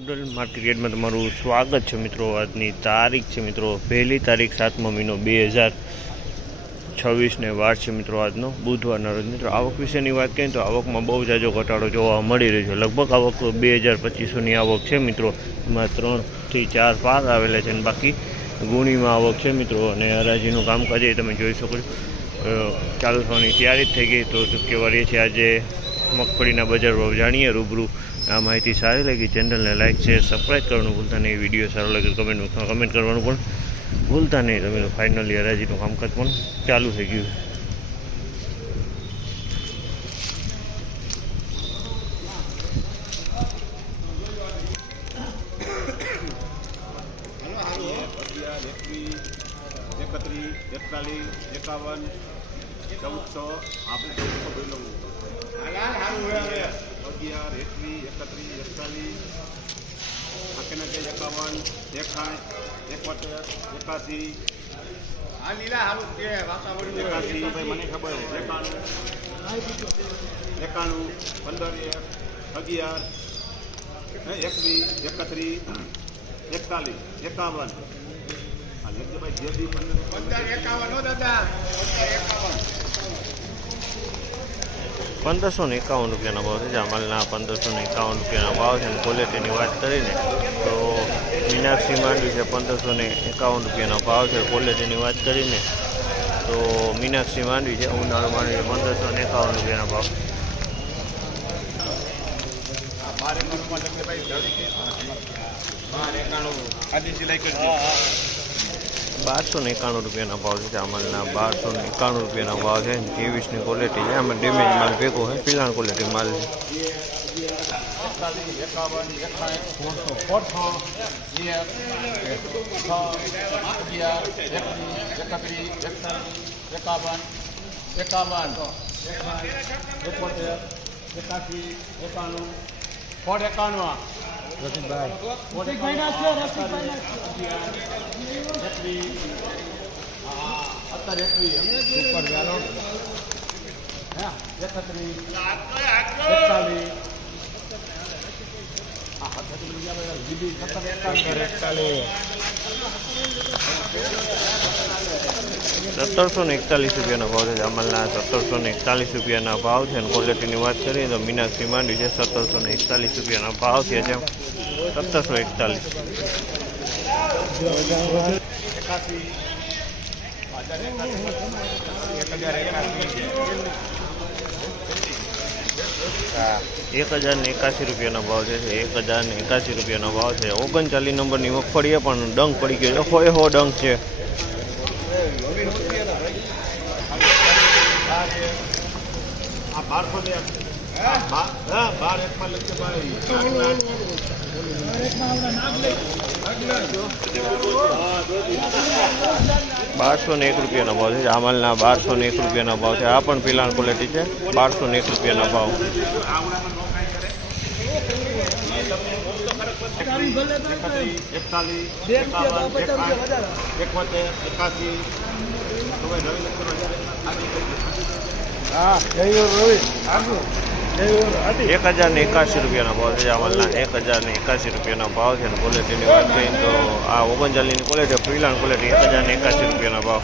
Model માર્કેટમાં તમારું સ્વાગત છે મિત્રો। આજની તારીખ છે મિત્રો 1 તારીખ 7મો મહિનો 2026 ને વાર છે મિત્રો આજનો બુધવારના રોજ। મિત્રો આવક વિશેની વાત કરીએ તો આવકમાં બહુ જાજો ઘટાડો જોવા મળી રહ્યો છે। લગભગ આવક 2250ની આવક છે મિત્રો। એમાં 3 થી 4 પાક આવેલા છે અને બાકી ગુણીમાં આવક છે મિત્રો। અને હરાજીનું કામકાજ એ તમે જોઈ શકો છો ચાલુ થવાની તૈયારી થઈ ગઈ। તો કહેવાય છે આજે મગફળીના બજાર ભાવ જાણીએ રૂબરૂ। આ માહિતી સારી લાગી ચેનલને લાઇક શેર સબસ્ક્રાઈબ કરવાનું ભૂલતા નહીં। વિડીયો સારો લાગે કમેન્ટ કરવાનું પણ ભૂલતા નહીં। તમે ફાઇનલી હરાજીનું કામકાજ પણ ચાલુ થઈ ગયું। ₹1551 ભાવ છે। જામલના ₹1551 ભાવ છે। ક્વોલિટીની વાત કરીને તો મીનાક્ષી માંડવી છે ₹1551 ભાવ છે। ક્વોલિટીની વાત કરીને તો મીનાક્ષી માંડવી છે ઉનાળુ માંડવી ₹1551 ભાવ। 1291 ભાવ છે। જામલના ₹1291 ભાવ છે। 23ની ક્વોલિટી છે। આમાં ડેમેજ માલ ભેગો છે, પિલાણ ક્વોલિટી માલ છે। ₹1741 ભાવ છે। જામલના ₹1741 ભાવ છે। અને ક્વોલિટીની વાત કરીએ તો મીનાક્ષી માંડવી છે ₹1741 ભાવ છે। 1741 ₹1081 ભાવ છે। ₹1081 ભાવ છે। 39 નંબરની મગફળી પણ ડંગ પડી ગયો છે। 100 ડંગ છે। ₹1201 ભાવ છે। જામલના ₹1201 ભાવ છે। આ પણ પિલાણ ક્વોલિટી છે। ₹1201 ભાવ। ₹1081 ભાવ છે। જામલના ₹1081 ભાવ છે। ક્વોલિટીની વાત કરીએ તો આ 39ની ક્વોલિટી પિલાણ ક્વોલિટી ₹1081 ભાવ।